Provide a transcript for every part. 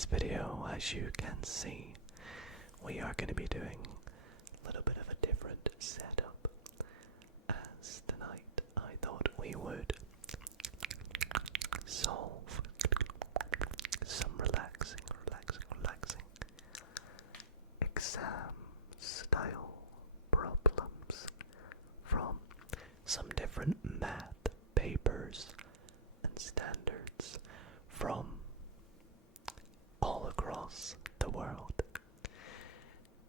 tonight's video, as you can see, we are going to be doing a little bit of a different setup, as tonight I thought we would solve some relaxing exam style problems from some different math papers and standards from all across the world.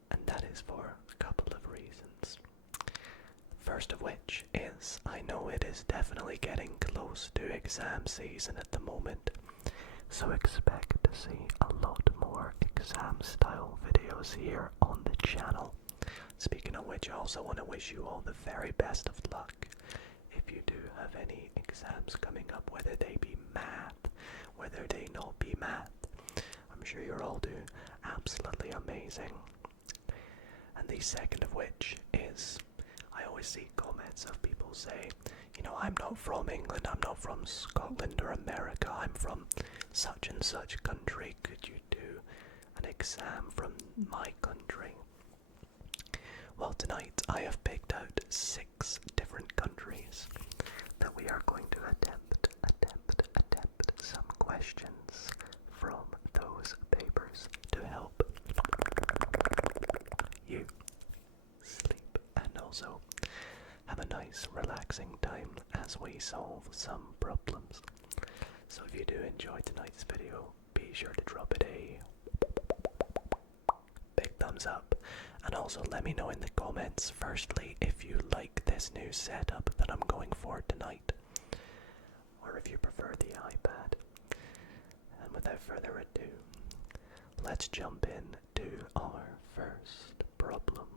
And that is for a couple of reasons. First of which is, I know it is definitely getting close to exam season at the moment, so expect to see a lot more exam style videos here on the channel. Speaking of which, I also want to wish you all the very best of luck if you do have any exams coming up, whether they be math, whether they not be math. I'm sure you'll all do absolutely amazing. And the second of which is, I always see comments of people say, you know, I'm not from England, I'm not from Scotland or America, I'm from such and such country, could you do an exam from my country? Well, tonight I have picked out 6 different countries that we are going to attempt some questions from those papers to help you sleep and also have a nice relaxing time as we solve some problems. So if you do enjoy tonight's video, be sure to drop it a big thumbs up, and also let me know in the comments firstly if you like this new setup that I'm going for tonight, or if you prefer the iPad. And without further ado, let's jump in to our first problem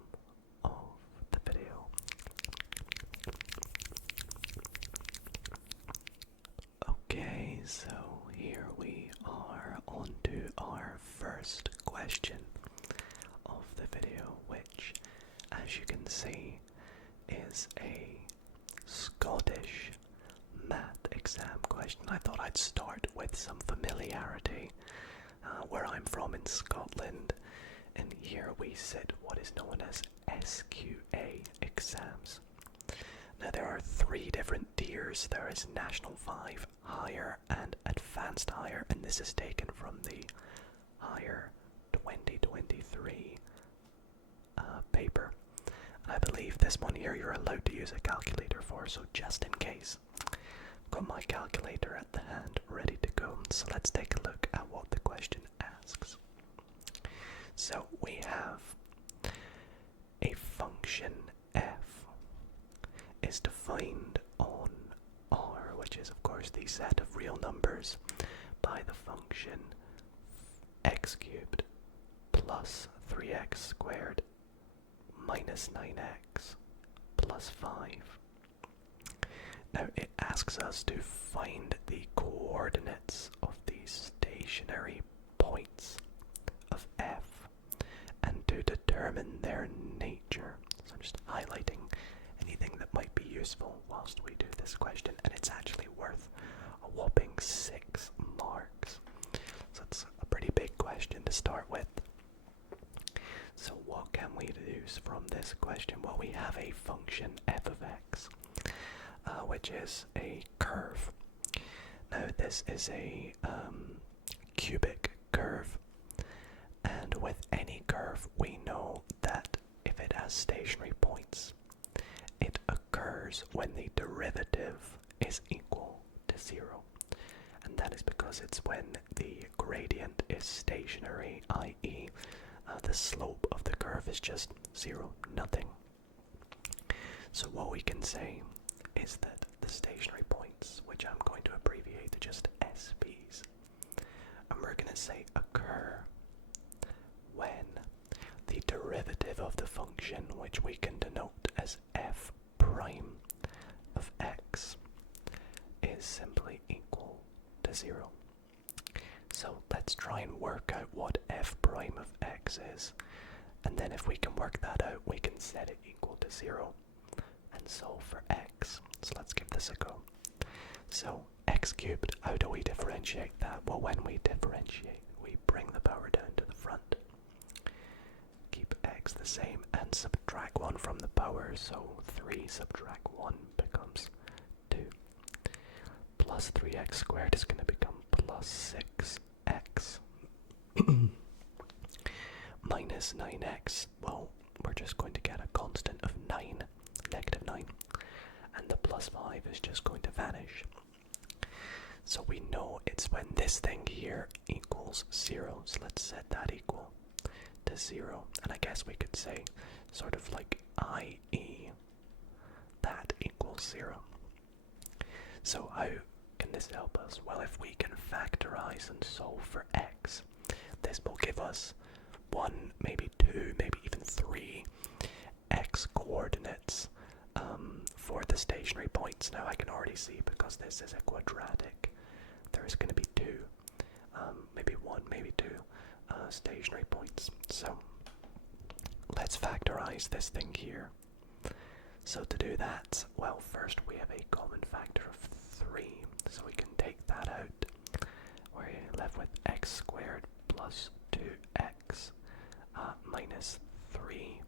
of the video. Okay, so here we are on to our first question of the video, which, as you can see, is a Scottish math exam question. I thought I'd start with some familiarity. Where I'm from in Scotland, and here we sit what is known as SQA exams. Now there are 3 different tiers. There is National 5, Higher, and Advanced Higher, and this is taken from the Higher 2023 paper. And I believe this one here you're allowed to use a calculator for, so just in case, I've got my calculator at the hand ready to go. So let's take a look at what the question asks. So we have a function f is defined on R, which is of course the set of real numbers, by the function x cubed plus 3x squared minus 9x plus 5. Now it asks us to find the coordinates of the stationary points of f and to determine their nature. So I'm just highlighting anything that might be useful whilst we do this question, and it's actually worth a whopping 6 marks. So it's a pretty big question to start with. So what can we deduce from this question? Well, we have a function f of x, which is a curve. Now this is a cubic curve, and with any curve we know that if it has stationary points, it occurs when the derivative is equal to 0. And that is because it's when the gradient is stationary, i.e. The slope of the curve is just 0, nothing. So what we can say is that the stationary points, which I'm going to abbreviate to just SPs, and we're going to say occur when the derivative of the function, which we can denote as f prime of x, is simply equal to 0. So let's try and work out what f prime of x is, and then if we can work that out, we can set it equal to 0 and solve for x. So let's give this a go. So x cubed, how do we differentiate that? Well, when we differentiate, we bring the power down to the front. Keep x the same and subtract 1 from the power, so 3 subtract 1 becomes 2. Plus 3x squared is going to become plus 6x. Minus 9x, well, we're just going to get a constant of 9, negative 9. And the plus 5 is just going to vanish. So we know it's when this thing here equals 0. So let's set that equal to 0. And I guess we could say sort of like i.e. that equals 0. So how can this help us? Well, if we can factorize and solve for x, this will give us 1, maybe 2, maybe even 3 x coordinates for the stationary points. Now I can already see, because this is a quadratic, there's going to be 2, maybe 1, maybe 2 stationary points. So let's factorize this thing here. So to do that, well, first we have a common factor of 3, so we can take that out. We're left with x squared plus 2x minus 3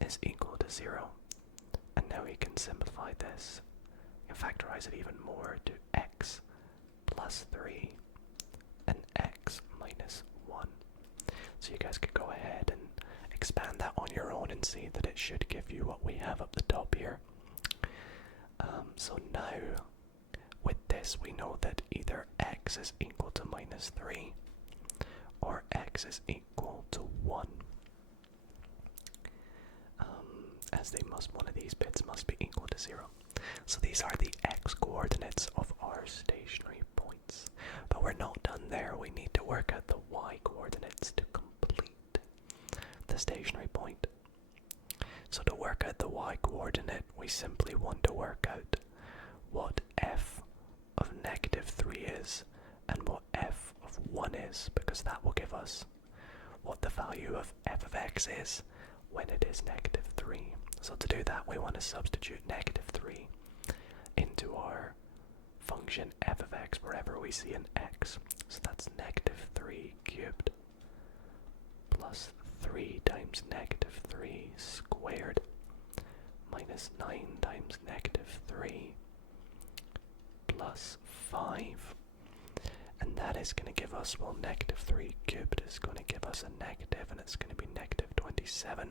is equal to 0. And now we can simplify this and factorize it even more to x plus 3 and x minus 1. So you guys could go ahead and expand that on your own and see that it should give you what we have up the top here. So now with this we know that either x is equal to minus 3 or x is equal to 1. As one of these bits must be equal to 0. So these are the x coordinates of our stationary points. But we're not done there. We need to work out the y coordinates to complete the stationary point. So to work out the y coordinate, we simply want to work out what f of negative 3 is and what f of 1 is, because that will give us what the value of f of x is when it is negative 3. So to do that, we want to substitute negative 3 into our function f of x wherever we see an x. So that's negative 3 cubed plus 3 times negative 3 squared minus 9 times negative 3 plus 5. And that is going to give us, well, negative 3 cubed is going to give us a negative, and it's going to be negative 27.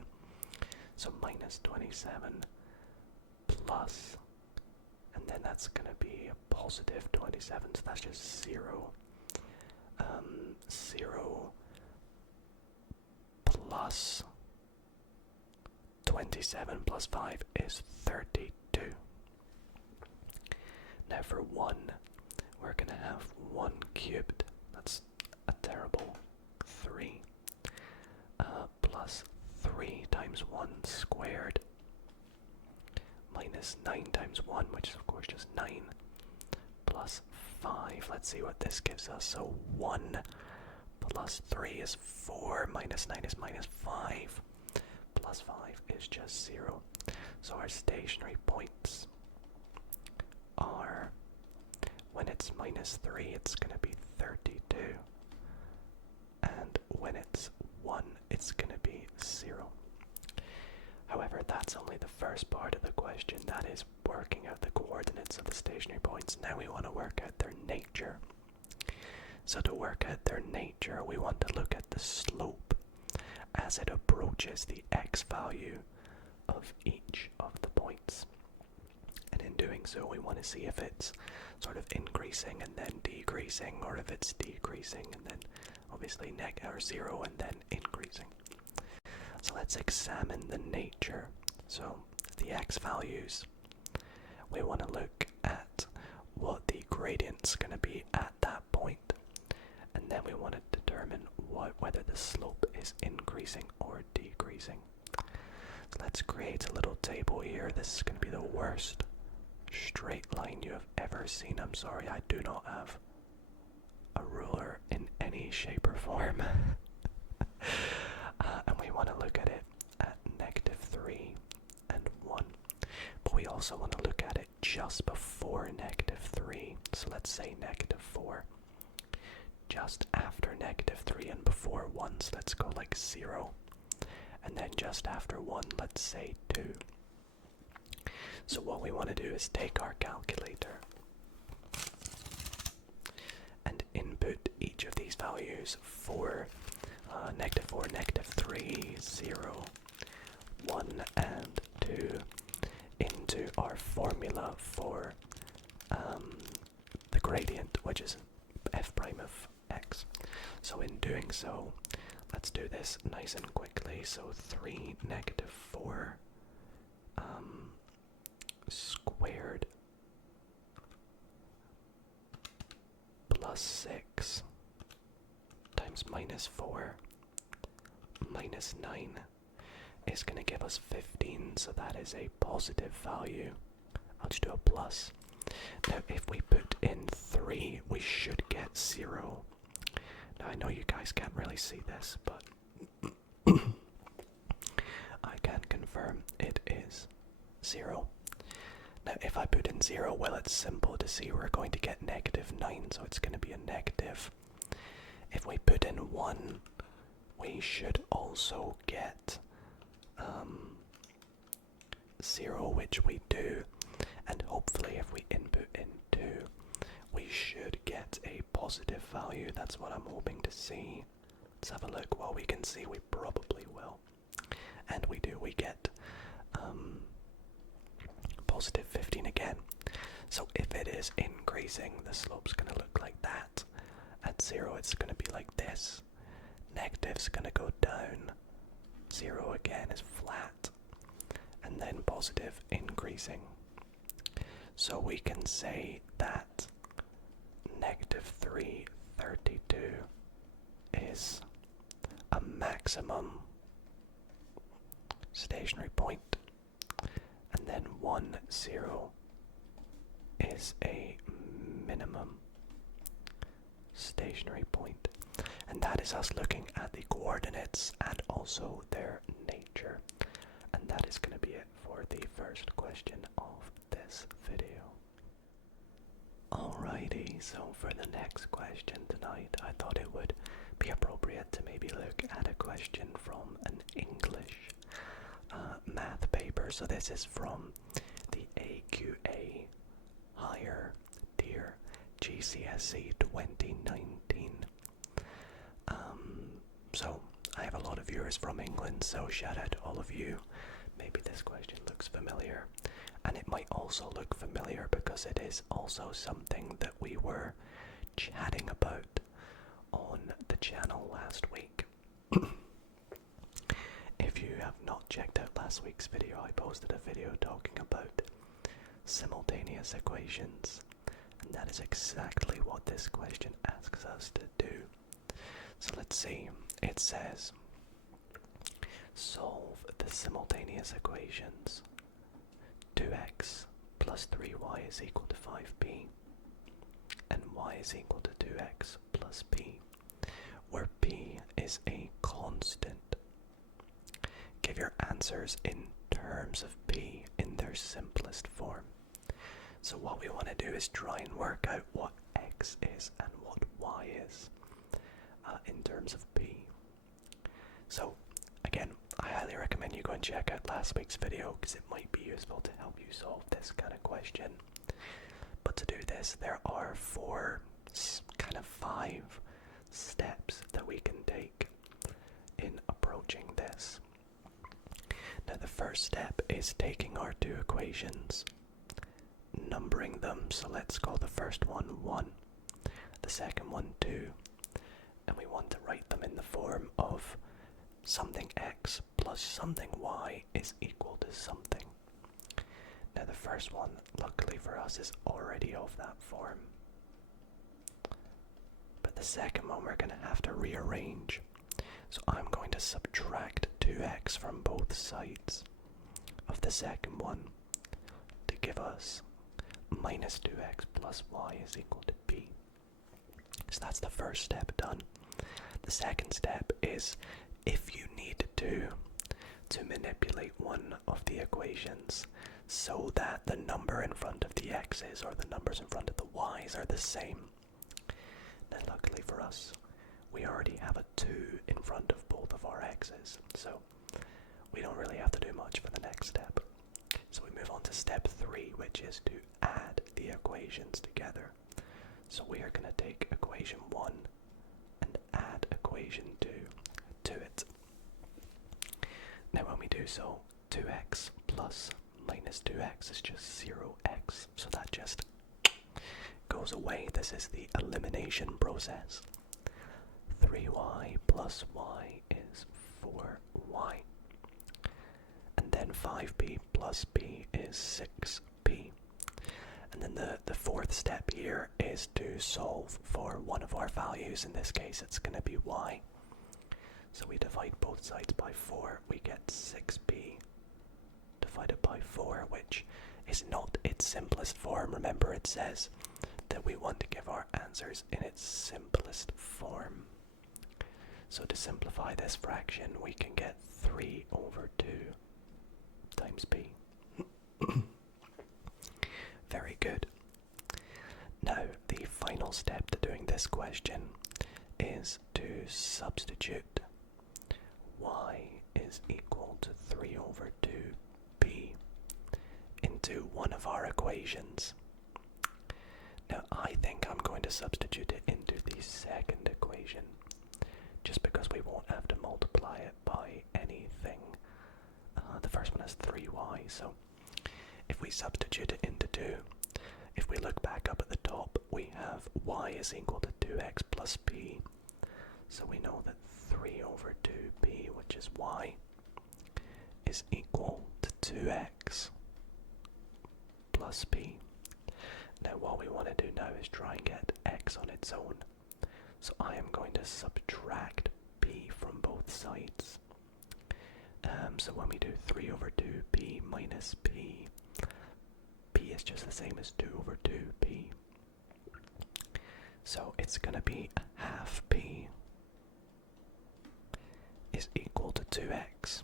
So minus 27 plus, and then that's going to be a positive 27, so that's just 0. 0 plus 27 plus 5 is 32. Now for 1, we're going to have 1 cubed, that's a terrible 3, plus 3 times 1 squared minus 9 times 1, which is of course just 9, plus 5. Let's see what this gives us. So 1 plus 3 is 4, minus 9 is minus 5, plus 5 is just 0. So our stationary points are, when it's minus 3, it's going to be 32, and when it's 1, it's going to be 0. However, that's only the first part of the question, that is working out the coordinates of the stationary points. Now we want to work out their nature. So to work out their nature, we want to look at the slope as it approaches the x value of each of the points. And in doing so, we want to see if it's sort of increasing and then decreasing, or if it's decreasing and then obviously or 0 and then increasing. So let's examine the nature. So the x values, we want to look at what the gradient's going to be at that point, and then we want to determine whether the slope is increasing or decreasing. So let's create a little table here. This is going to be the worst straight line you have ever seen. I'm sorry, I do not have a ruler in any shape or form. And we want to look at it at negative 3 and 1. But we also want to look at it just before negative 3. So let's say negative 4. just after -3 and before 1, so let's go like 0. And then just after 1, let's say 2. So what we want to do is take our calculator and input each of these values for -4, -3, 0, 1, and 2 into our formula for the gradient, which is f prime of x. So in doing so, let's do this nice and quickly. So 3 -4 squared plus 6 times -4 minus 9 is going to give us 15, so that is a positive value. I'll just do a plus. Now if we put in 3, we should get 0. Now I know you guys can't really see this, but I can confirm it is 0. Now if I put in 0, well, it's simple to see. We're going to get -9, so it's going to be a negative. If we put in 1, we should also get 0, which we do. And hopefully if we input in 2, we should get a positive value. That's what I'm hoping to see. Let's have a look. Well, we can see we probably will. And we do. We get positive 15 again. So if it is increasing, the slope's going to look like that. At 0, it's going to be like this. Negative's going to go down. 0 again is flat. And then positive increasing. So we can say that -3, 32 is a maximum stationary point, and then 1, 0 is a minimum stationary point. And that is us looking at the coordinates and also their nature. And that is going to be it for the first question of this video. Alrighty, so for the next question tonight, I thought it would be appropriate to maybe look at a question from an English math paper. So this is from the AQA Higher Tier GCSE 2019. So I have a lot of viewers from England, so shout out to all of you. Maybe this question looks familiar, and it might also look familiar because it is also something that we were chatting about on the channel last week. If you have not checked out last week's video, I posted a video talking about simultaneous equations, and that is exactly what this question asks us to do. So let's see. It says, solve the simultaneous equations. 2x plus 3y is equal to 5p, and y is equal to 2x plus p, where p is a constant. Give your answers in terms of p in their simplest form. So what we want to do is try and work out what x is and what y is in terms of p. So again, I highly recommend you go and check out last week's video because it might be useful to help you solve this kind of question. But to do this, there are 5 steps that we can take in approaching this. Now the first step is taking our two equations, numbering them. So let's call the first one 1, the second one 2, and we want to write them in the form of something x plus something y is equal to something. Now the first one, luckily for us, is already of that form. But the second one we're going to have to rearrange. So I'm going to subtract 2x from both sides of the second one to give us minus 2x plus y is equal to p. So that's the first step done. The second step is, if you need to manipulate one of the equations so that the number in front of the x's or the numbers in front of the y's are the same. Now luckily for us, we already have a 2 in front of both of our x's, so we don't really have to do much for the next step. So we move on to step 3, which is to add the equations together. So we are going to take equation 1 and add equation 2 to it. Now when we do so, 2x plus minus 2x is just 0x, so that just goes away. This is the elimination process. 3y plus y is 4y. And then 5b plus b is 6b. And then the fourth step here is to solve for one of our values. In this case, it's going to be y. So we divide both sides by 4. We get 6b divided by 4, which is not its simplest form. Remember, it says that we want to give our answers in its simplest form. So to simplify this fraction, we can get 3 over 2 times b. Very good. Now, the final step to doing this question is to substitute y is equal to 3 over 2b into one of our equations. Now, I think I'm going to substitute it into the second equation, just because we won't have to multiply it by anything. The first one has 3y, so if we substitute it into 2, if we look back up at the top, we have y is equal to 2x plus b. So we know that 3 over 2b, which is y, is equal to 2x plus b. Now what we want to do now is try and get x on its own. So I am going to subtract b from both sides. So when we do 3 over 2b minus b, b is just the same as 2 over 2b. So it's going to be half b is equal to 2x.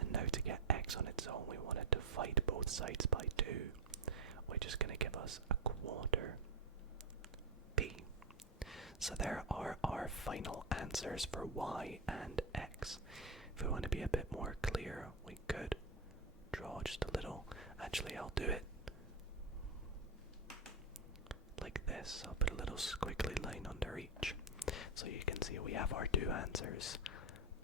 And now to get x on its own, we want to divide both sides by 2, which is going to give us a quarter b. So there are our final answers for y and x. If we want to be a bit more clear, we could draw just a little. Actually, I'll do it like this. I'll put a little squiggly line under each, so you can see we have our two answers,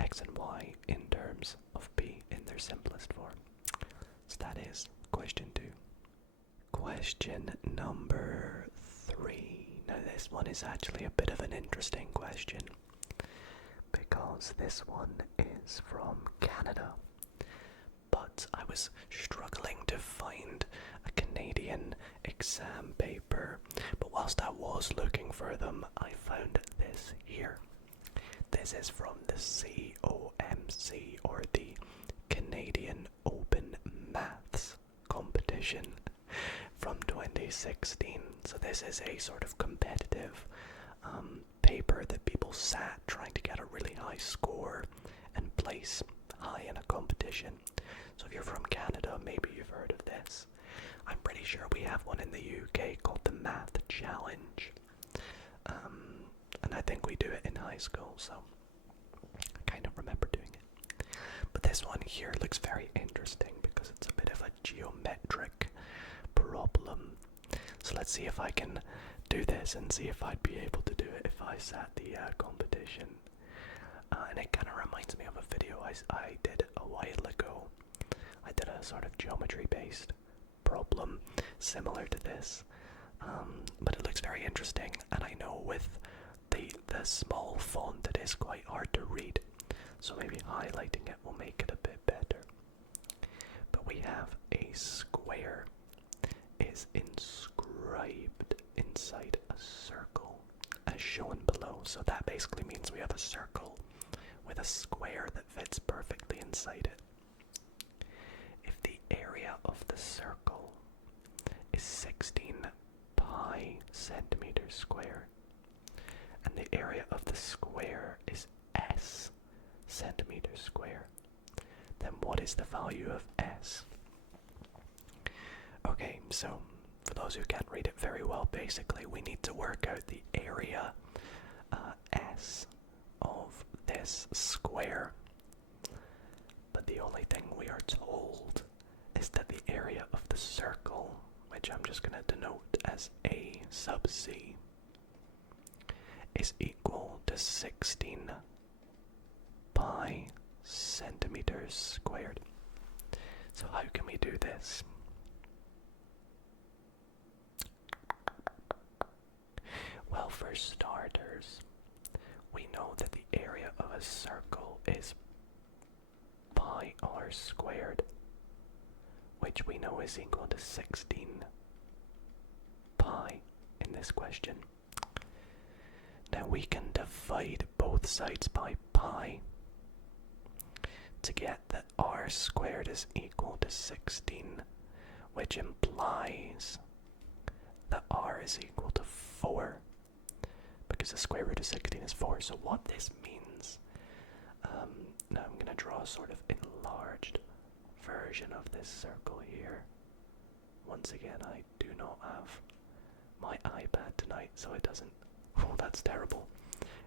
x and y, in terms of b in their simplest form. So that is question 2. Question number 3. Now this one is actually a bit of an interesting question, because this one is from Canada. But I was struggling to find a Canadian exam paper, but whilst I was looking for them, I found this here. This is from the COMC, or the Canadian Open Maths competition from 2016. So this is a sort of competitive paper that people sat trying to get a really high score and place high in a competition. So if you're from Canada, maybe you've heard of this. I'm pretty sure we have one in the UK called the Math Challenge. And I think we do it in high school, so I kind of remember doing it. But this one here looks very interesting because it's a bit of a geometric problem. So let's see if I can do this and see if I'd be able to do it if I sat the competition. And it kind of reminds me of a video I did a while ago. I did a sort of geometry-based problem similar to this, but it looks very interesting, and I know with the small font it is quite hard to read, so maybe highlighting it will make it a bit better. But we have a square is inscribed inside a circle as shown below. So that basically means we have a circle with a square that fits perfectly inside it. If the area of the circle is 16 pi centimeters squared, and the area of the square is s centimeters squared, then what is the value of s? Okay, so for for those who can't read it very well, basically we need to work out the area S of this square. But the only thing we are told is that the area of the circle, which I'm just going to denote as A sub C, is equal to 16 pi centimeters squared. So how can we do this? Well, for starters, we know that the area of a circle is pi r squared, which we know is equal to 16 pi in this question. Now we can divide both sides by pi to get that r squared is equal to 16, which implies that r is equal to 4, because the square root of 16 is 4. So what this means, now I'm going to draw a sort of enlarged version of this circle here. Once again, I do not have my iPad tonight, so it doesn't, oh that's terrible,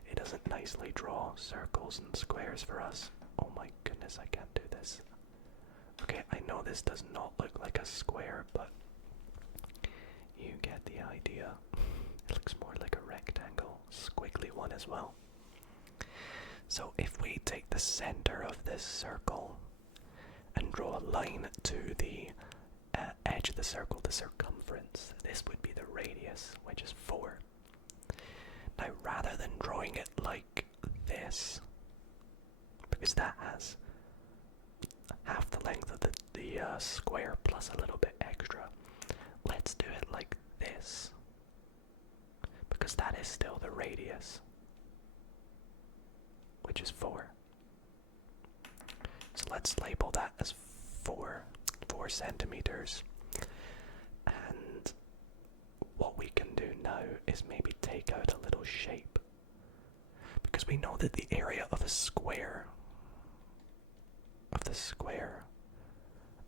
it doesn't nicely draw circles and squares for us. Oh my goodness, I can't do this. Okay, I know this does not look like a square, but you get the idea. It looks more like a rectangle, squiggly one as well. So if we take the center of this circle and draw a line to the edge of the circle, the circumference, this would be the radius, which is 4. Now rather than drawing it like this, because that has half the length of the square plus a little bit extra, let's do it like this, because that is still the radius, which is 4. So let's label that as 4 centimeters. And what we can do now is maybe take out a little shape, because we know that the area of a square,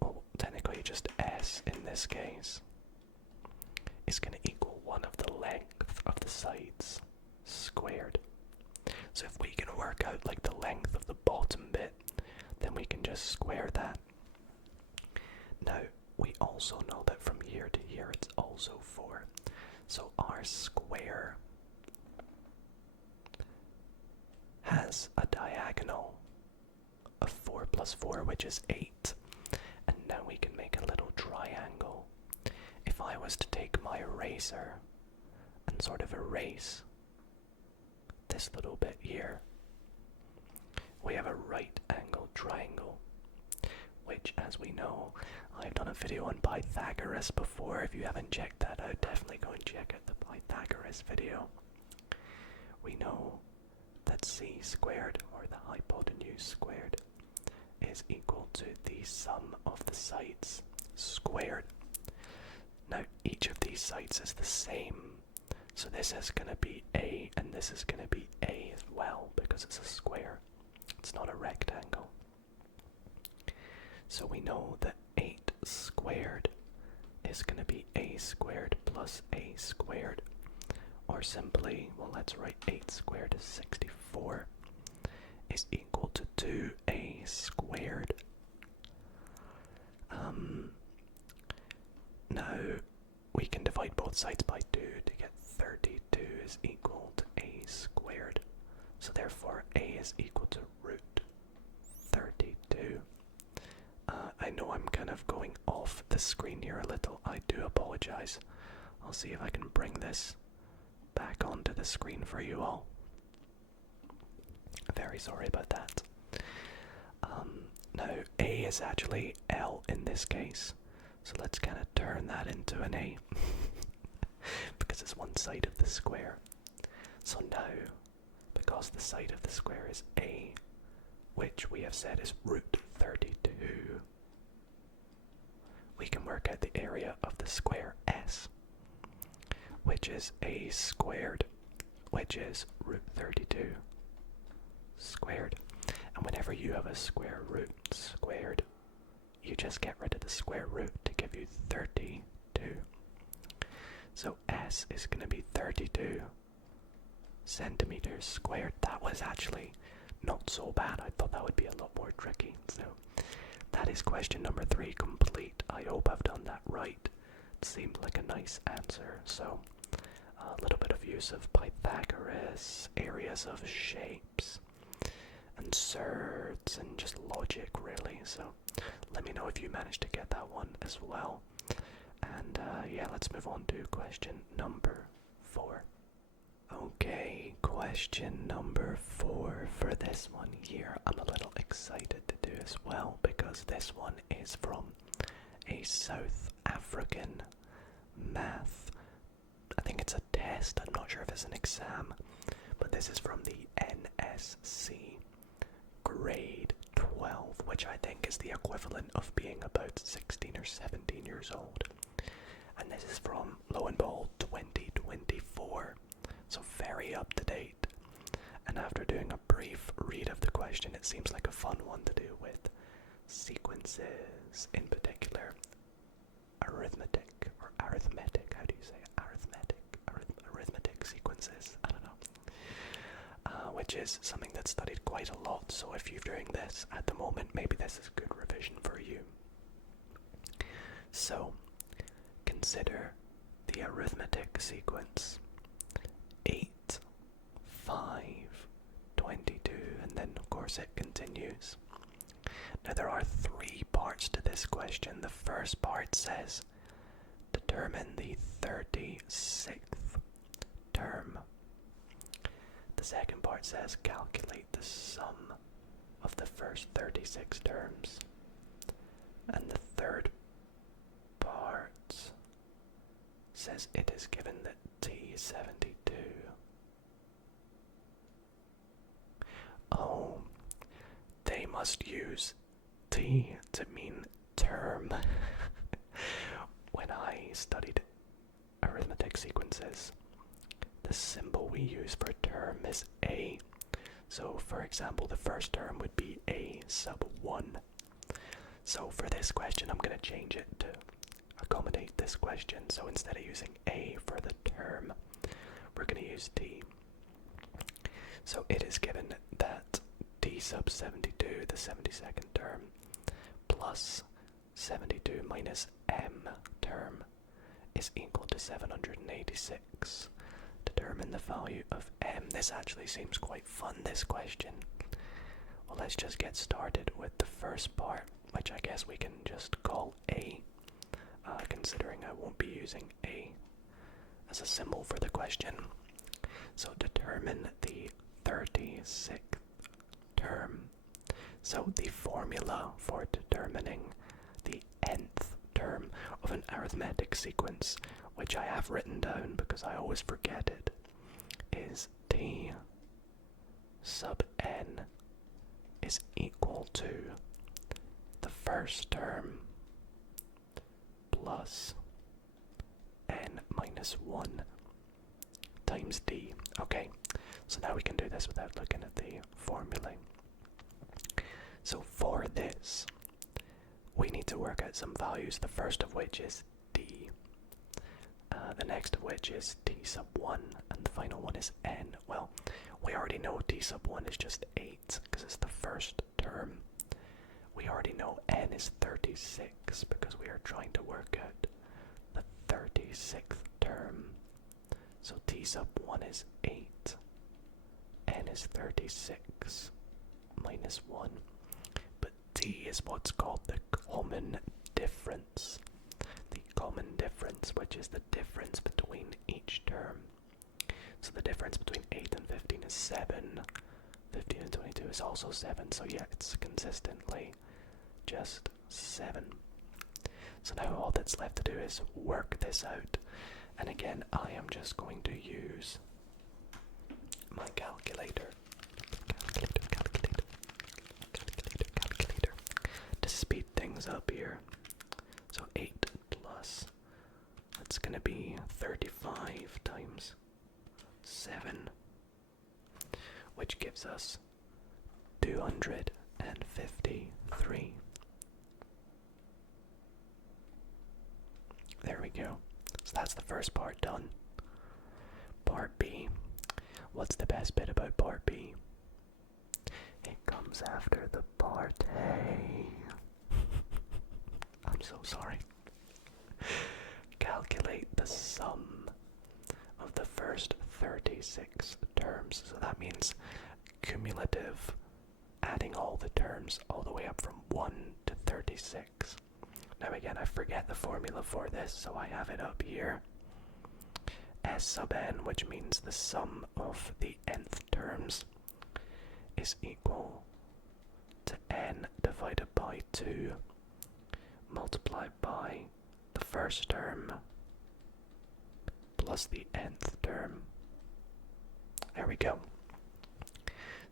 well technically just S in this case, is going to equal 1 of the length of the sides squared. So if we can work out like the length of the bottom bit, then we can just square that. Now we also know that from here to here it's also 4. So our square has a diagonal of 4 plus 4, which is 8. And now we can make a little triangle. If I was to take my eraser and sort of erase this little bit here, we have a right angled triangle, which, as we know, I've done a video on Pythagoras before. If you haven't checked that out, definitely go and check out the Pythagoras video. We know that c squared, or the hypotenuse squared, is equal to the sum of the sides squared. Now each of these sides is the same, so this is going to be A and this is going to be A as well, because it's a square, it's not a rectangle. So we know that 8 squared is going to be A squared plus A squared, or simply, well, let's write 8 squared is 64, is equal to 2A squared. Now we can divide both sides by 2 to get 32 is equal to A squared. So therefore A is equal to root 32. I know I'm kind of going off the screen here a little. I do apologize. I'll see if I can bring this back onto the screen for you all. Very sorry about that. Now A is actually L in this case, so let's kind of turn that into an A because it's one side of the square. So now, because the side of the square is A, which we have said is root 32, we can work out the area of the square S, which is A squared, which is root 32 squared. And whenever you have a square root squared, you just get rid of the square root to give you 32. So S is going to be 32 centimeters squared. That was actually not so bad. I thought that would be a lot more tricky. So that is question number 3 complete. I hope I've done that right. It seemed like a nice answer. So a little bit of use of Pythagoras, areas of shapes, and surds, and just logic really. So let me know if you managed to get that one as well. And yeah, let's move on to question number 4. Okay, question number 4 for this one here. I'm a little excited to do as well because this one is from a South African math. I think it's a test. I'm not sure if it's an exam, but this is from the NSC grade 12, which I think is the equivalent of being about 16 or 17 years old. And this is from, lo and behold, 2024. So very up to date. And after doing a brief read of the question, it seems like a fun one to do with sequences, in particular arithmetic, or arithmetic, how do you say it? Arithmetic sequences, I don't know. Which is something that's studied quite a lot, so if you're doing this at the moment, maybe this is good revision for you. So, consider the arithmetic sequence 8, 5, 22, and then of course it continues. Now there are 3 parts to this question. The first part says, determine the 36th term. The second part says, calculate the sum of the first 36 terms. And the third part says it is given that t is 72. Oh, they must use t to mean term. When I studied arithmetic sequences, the symbol we use for term is a. So for example, the first term would be a sub 1. So for this question, I'm going to change it to accommodate this question. So instead of using a for the term, we're going to use t. So it is given that t sub 72, the 72nd term, plus 72 minus m term is equal to 786. Determine the value of m. This actually seems quite fun, this question. Well, let's just get started with the first part, which I guess we can just call a, considering I won't be using a as a symbol for the question. So determine the 36th term. So the formula for determining the nth term of an arithmetic sequence, which I have written down because I always forget it, is t sub n is equal to the first term plus n minus 1 times d. Okay, so now we can do this without looking at the formulae. So for this, we need to work out some values, the first of which is d, the next of which is t sub 1, and the final one is n. Well, we already know t sub 1 is just 8, because it's the first term. We already know n is 36, because we are trying to work out the 36th term. So t sub 1 is 8, n is 36, minus 1. But d is what's called the common difference. The common difference, which is the difference between each term. So the difference between 8 and 15 is 7. 15 and 22 is also 7. So yeah, it's consistently just 7. So now all that's left to do is work this out. And again, I am just going to use my calculator. Calculator. To speed things up here. So 8 plus, that's going to be 35 times 7, which gives us 253. There we go. So that's the first part done. Part B. What's the best bit about part B? It comes after the part A. I'm so sorry. Calculate the sum of the first 36 terms. So that means cumulative, adding all the terms all the way up from 1 to 36. Now again, I forget the formula for this, so I have it up here. S sub n, which means the sum of the nth terms, is equal to n divided by 2 multiplied by the first term plus the nth term. There we go.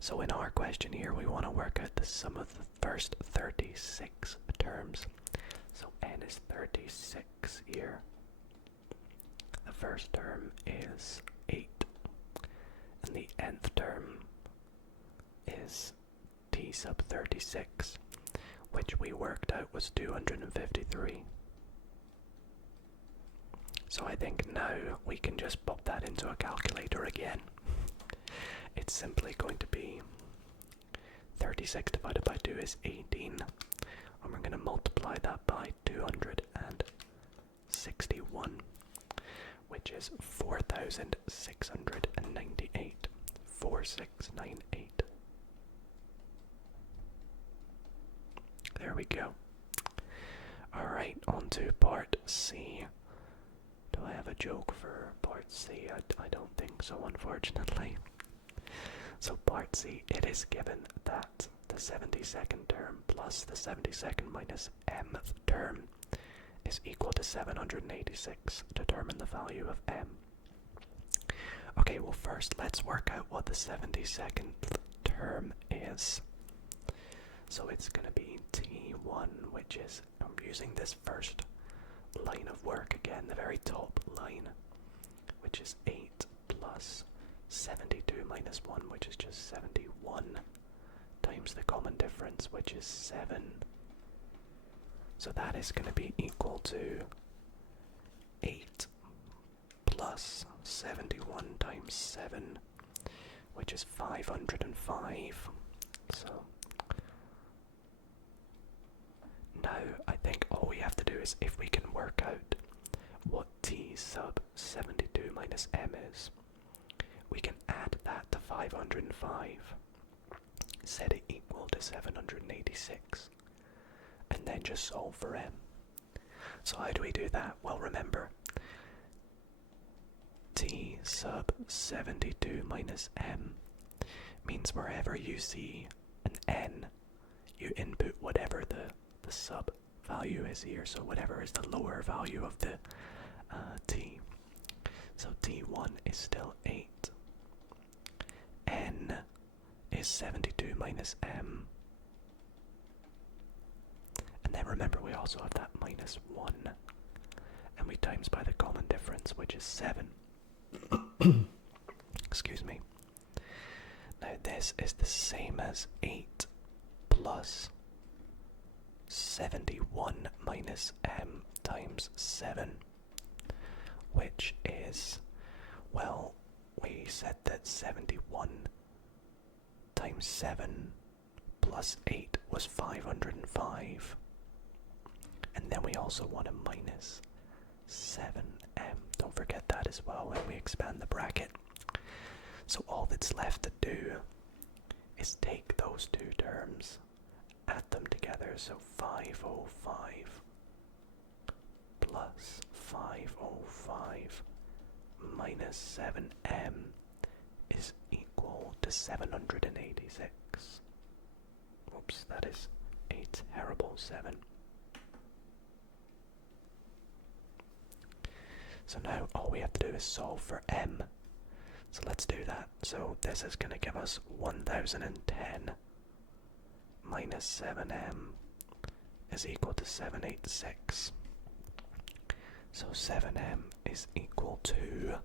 So in our question here, we want to work out the sum of the first 36 terms. So n is 36 here. The first term is 8. And the nth term is t sub 36, which we worked out was 253. So I think now we can just pop that into a calculator again. It's simply going to be 36 divided by 2 is 18. And we're going to multiply that by 261, which is 4,698. 4698. There we go. Alright, on to part C. Do I have a joke for part C? I don't think so, unfortunately. So part C, it is given that the 72nd term plus the 72nd minus mth term is equal to 786. Determine the value of m. Okay, well first let's work out what the 72nd term is. So it's going to be T1, which is, I'm using this first line of work again, the very top line, which is 8 plus 72 minus 1, which is just 71, times the common difference, which is 7. So that is going to be equal to 8 plus 71 times 7, which is 505. So now I think all we have to do is, if we can work out what t sub 72 minus m is, we can add that to 505, set it equal to 786, and then just solve for m. So how do we do that? Well, remember, t sub 72 minus m means wherever you see an n, you input whatever the sub value is here, so whatever is the lower value of the t. So t1 is still 8. N is 72 minus m. And then remember, we also have that minus 1. And we times by the common difference, which is 7. Excuse me. Now this is the same as 8 plus 71 minus m times 7, which is, well, we said that 71 times 7 plus 8 was 505, and then we also want a minus 7m. Don't forget that as well when we expand the bracket. So all that's left to do is take those two terms, add them together, so 505 plus 505 minus 7m is equal to 786. Oops, that is a terrible 7. So now all we have to do is solve for m. So let's do that. So this is going to give us 1010 minus 7m is equal to 786. So 7m is equal to,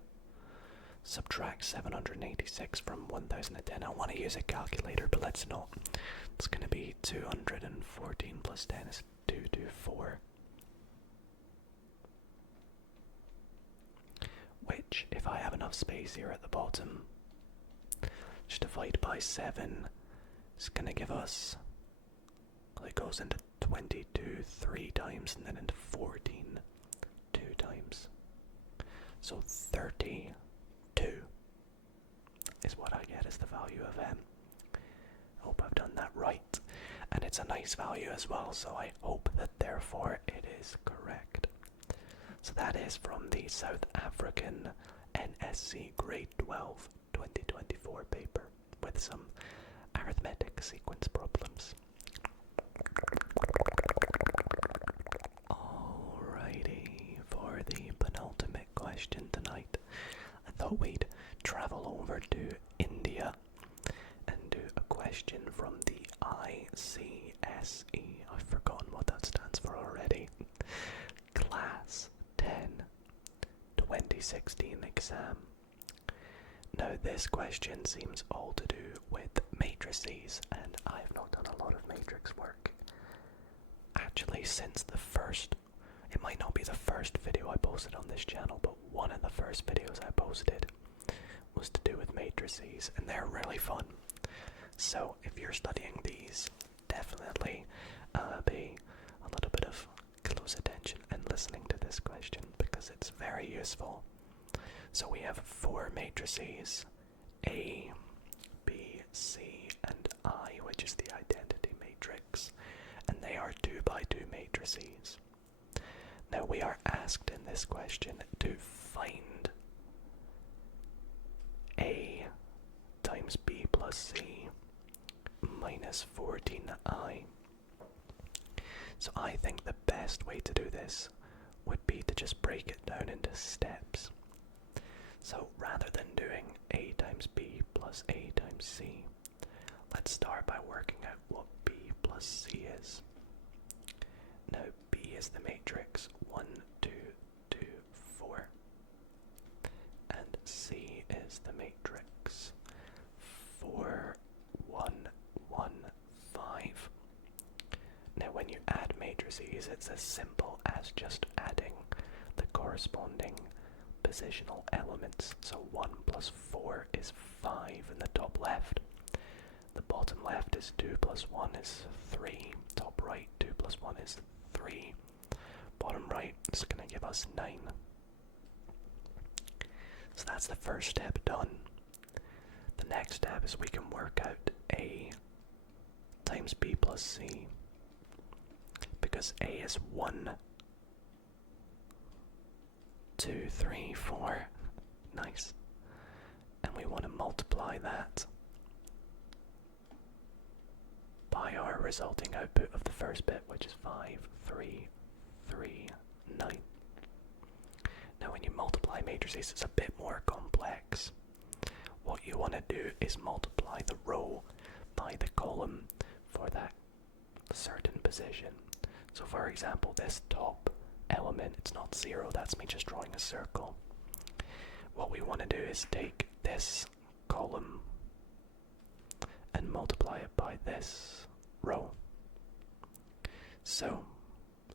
subtract 786 from 1010. I want to use a calculator, but let's not. It's going to be 214 plus 10 is 224. which, if I have enough space here at the bottom, just divide by 7 is going to give us, well, it goes into 22 3 times and then into 14 2 times. So 32 is what I get as the value of m. I hope I've done that right. And it's a nice value as well, so I hope that therefore it is correct. So that is from the South African NSC Grade 12 2024 paper with some arithmetic sequence problems. Alrighty, for the penultimate question tonight, I thought we'd travel over to India and do a question from the ICSE. I've forgotten what that stands for already. Class 10 2016 exam. Now this question seems all to do with matrices, and I have not done a lot of matrix work. Actually, since the first, it might not be the first video I posted on this channel, but one of the first videos I posted was to do with matrices, and they're really fun. So if you're studying these, definitely pay a little bit of close attention and listening to this question because it's very useful. So we have 4 matrices, A, B, C, and I, which is the identity matrix, and they are 2 by 2 matrices. Now we are asked in this question to find A times B plus C minus 14i. So I think the best way to do this would be to just break it down into steps. So rather than doing A times B plus A times C, let's start by working out what B plus C is. Now B is the matrix 1, 2, 2, 4, and C is the matrix 4, 1, 1, 5. Now when you add matrices, it's as simple as just adding the corresponding positional elements. So 1 plus 4 is 5 in the top left. The bottom left is 2 plus 1 is 3. Top right, 2 plus 1 is 3. Bottom right is going to give us 9. So that's the first step done. The next step is we can work out A times B plus C. Because A is 1, 2, 3, 4. Nice. And we want to multiply that by our resulting output of the first bit, which is 5, 3, 3, 9. Now when you multiply matrices, it's a bit more complex. What you want to do is multiply the row by the column for that certain position. So for example, this top element, it's not 0, that's me just drawing a circle. What we want to do is take this column and multiply it by this row. So,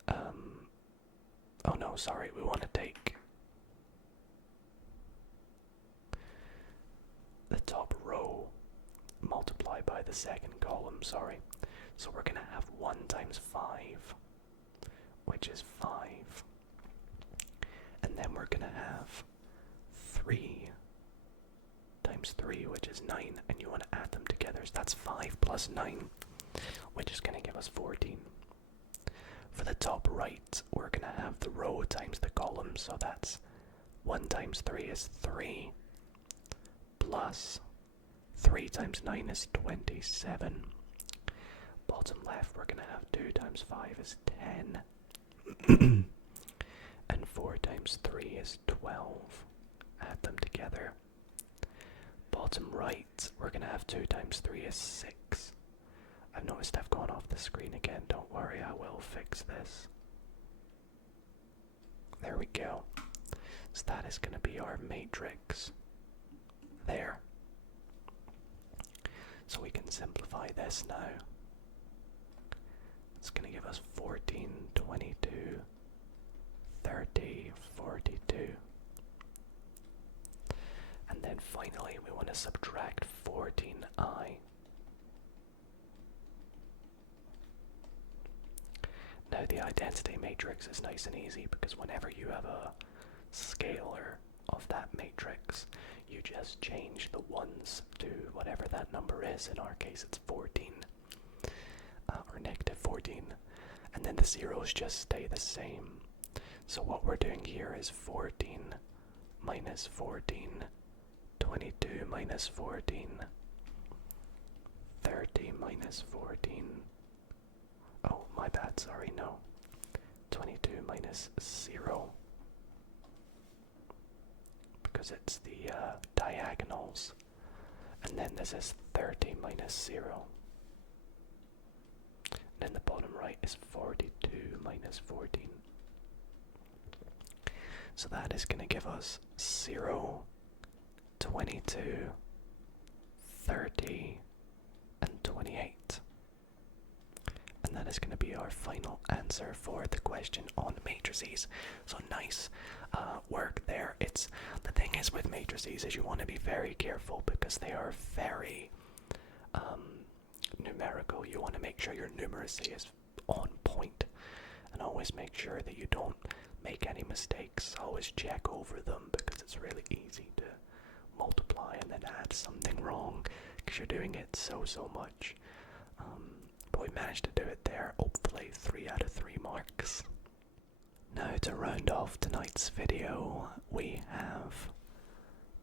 oh no, sorry, we want to take the top row multiplied by the second column, sorry. So we're going to have 1 times 5, which is 5. And then we're going to have 3 times 3, which is 9. And you want to add them together. So that's 5 plus 9, which is going to give us 14. For the top right, we're going to have the row times the column. So that's 1 times 3 is 3. Plus 3 times 9 is 27. Bottom left, we're going to have 2 times 5 is 10. And 4 times 3 is 12. Add them together. Bottom right, we're going to have 2 times 3 is 6. I've noticed I've gone off the screen again. Don't worry, I will fix this. There we go. So that is going to be our matrix. There. So we can simplify this now. It's going to give us 14, 22, 30, 42. And then finally we want to subtract 14i. Now the identity matrix is nice and easy because whenever you have a scalar of that matrix, you just change the ones to whatever that number is. In our case it's 14, or negative 14, and then the zeros just stay the same. So what we're doing here is 14 minus 14, 22 minus 14, 30 minus 14, oh my bad, sorry, no, 22 minus 0, because it's the diagonals, and then this is 30 minus 0, and then the bottom right is 42 minus 14. So that is going to give us 0, 22, 30, and 28. And that is going to be our final answer for the question on matrices. So nice work there. The thing is with matrices is you want to be very careful because they are very numerical. You want to make sure your numeracy is on point, and always make sure that you don't make any mistakes. Always check over them because it's really easy to multiply and then add something wrong because you're doing it so much. But we managed to do it there. Hopefully 3 out of 3 marks. Now to round off tonight's video, we have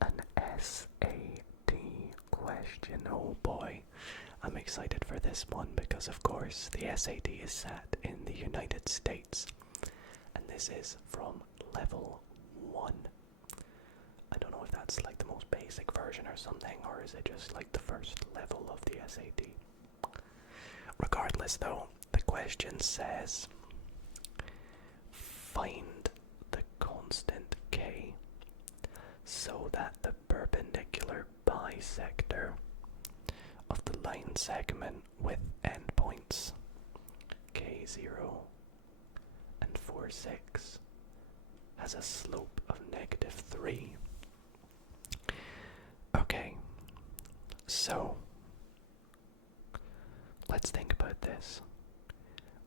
an SAT question. Oh boy, I'm excited for this one because of course the SAT is sat in the United States. And this is from level 1. I don't know if that's like the most basic version or something, or is it just like the first level of the SAT. Regardless though, the question says, find the constant k so that the perpendicular bisector of the line segment with endpoints k0 and 4, 6 has a slope of -3. Okay, so let's think about this.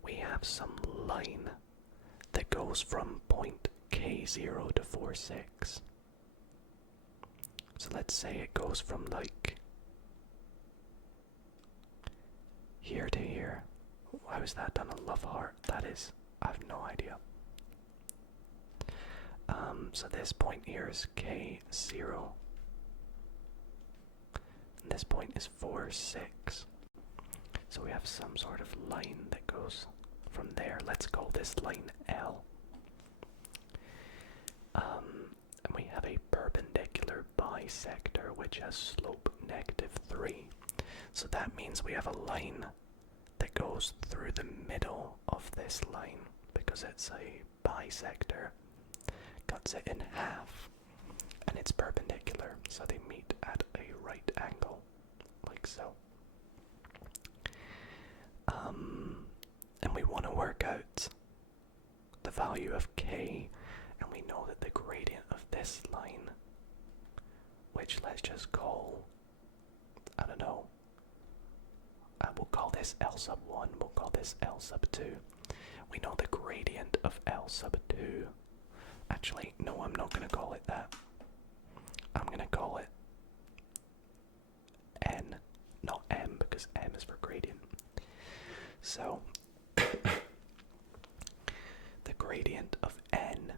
We have some line that goes from point k0 to 4, 6. So let's say it goes from like here to here. How is that done on love heart? That is, I have no idea. So this point here is k0. And this point is 4, 6. So we have some sort of line that goes from there. Let's call this line L. And we have a perpendicular bisector which has slope -3. So that means we have a line that goes through the middle of this line because it's a bisector. Cuts it in half and it's perpendicular, so they meet at a right angle, like so. And we want to work out the value of k, and we know that the gradient of this line, which let's just call, I don't know, we'll call this L sub 1, we'll call this L sub 2. We know the gradient of L sub 2. Actually, no, I'm not going to call it that. I'm going to call it N, not M, because M is for gradient. So, the gradient of N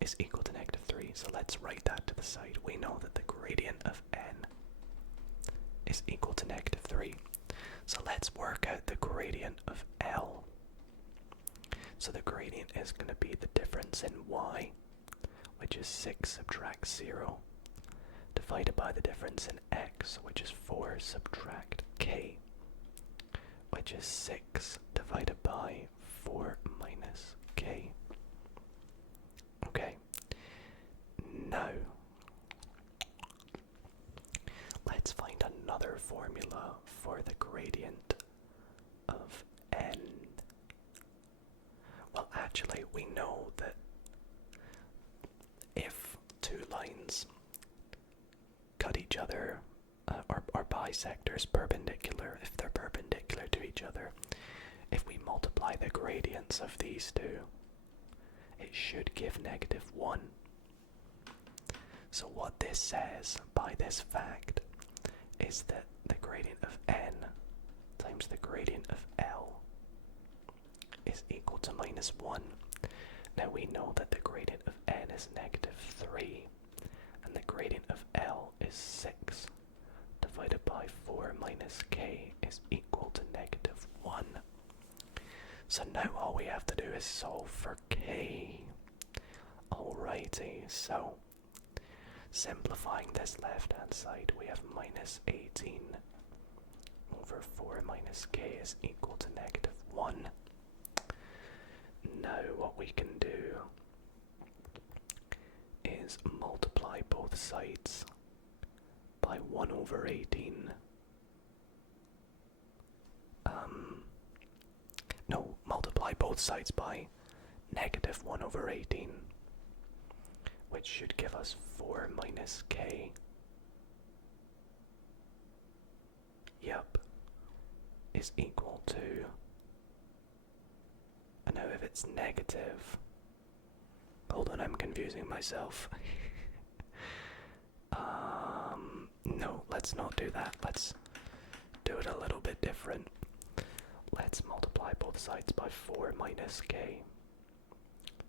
is equal to -3, so let's write that to the side. We know that the gradient of N is equal to -3. So let's work out the gradient of L. So the gradient is going to be the difference in y, which is 6 subtract 0, divided by the difference in x, which is 4 subtract k, which is 6 divided by 4 minus k. Okay, now let's find another formula for the gradient of n. Well, actually, we know that if two lines each other, or bisectors perpendicular, if they're perpendicular to each other, if we multiply the gradients of these two, it should give -1. So what this says by this fact is that the gradient of n times the gradient of L is equal to -1. Now we know that the gradient of n is -3, and the gradient of L is 6, divided by 4 minus k is equal to -1. So now all we have to do is solve for k. Alrighty, so simplifying this left hand side, we have -18 over 4 minus k is equal to -1. Now what we can do is multiply both sides by 1 over 18. No, multiply both sides by -1 over 18, which should give us 4 minus k. Yep, is equal to, and now if it's negative, hold on, I'm confusing myself. No, let's not do that. Let's do it a little bit different. Let's multiply both sides by 4 minus k.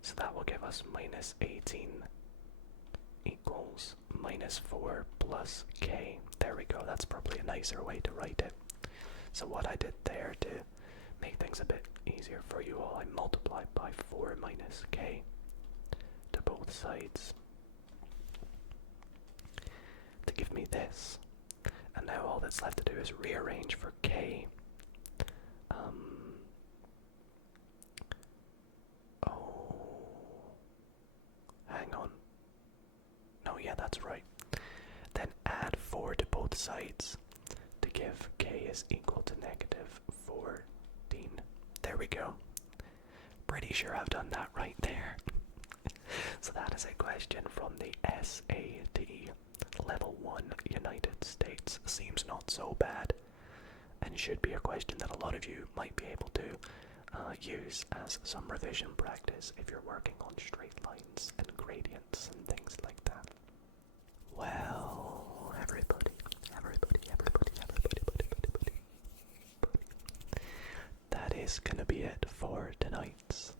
So that will give us -18 equals -4 plus k. There we go, that's probably a nicer way to write it. So what I did there to make things a bit easier for you all, I multiplied by 4 minus k to both sides to give me this. And now all that's left to do is rearrange for k. Hang on. No, yeah, that's right. Then add 4 to both sides to give k is equal to -14. There we go. Pretty sure I've done that right there. So that is a question from the SAT Level 1 United States. Seems not so bad, and should be a question that a lot of you might be able to use as some revision practice if you're working on straight lines and gradients and things like that. Well, everybody, that is gonna be it for tonight's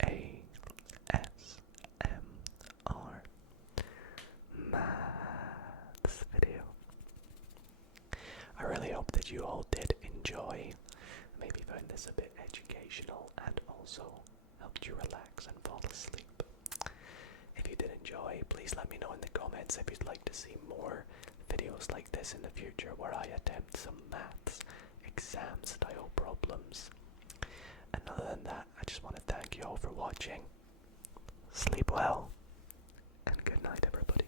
ASMR maths video. I really hope that you all did enjoy, maybe found this a bit educational and also helped you relax and fall asleep. If you did enjoy, please let me know in the comments if you'd like to see more videos like this in the future where I attempt some maths exam style problems. And other than that, I just want to thank you all for watching. Sleep well, and good night everybody.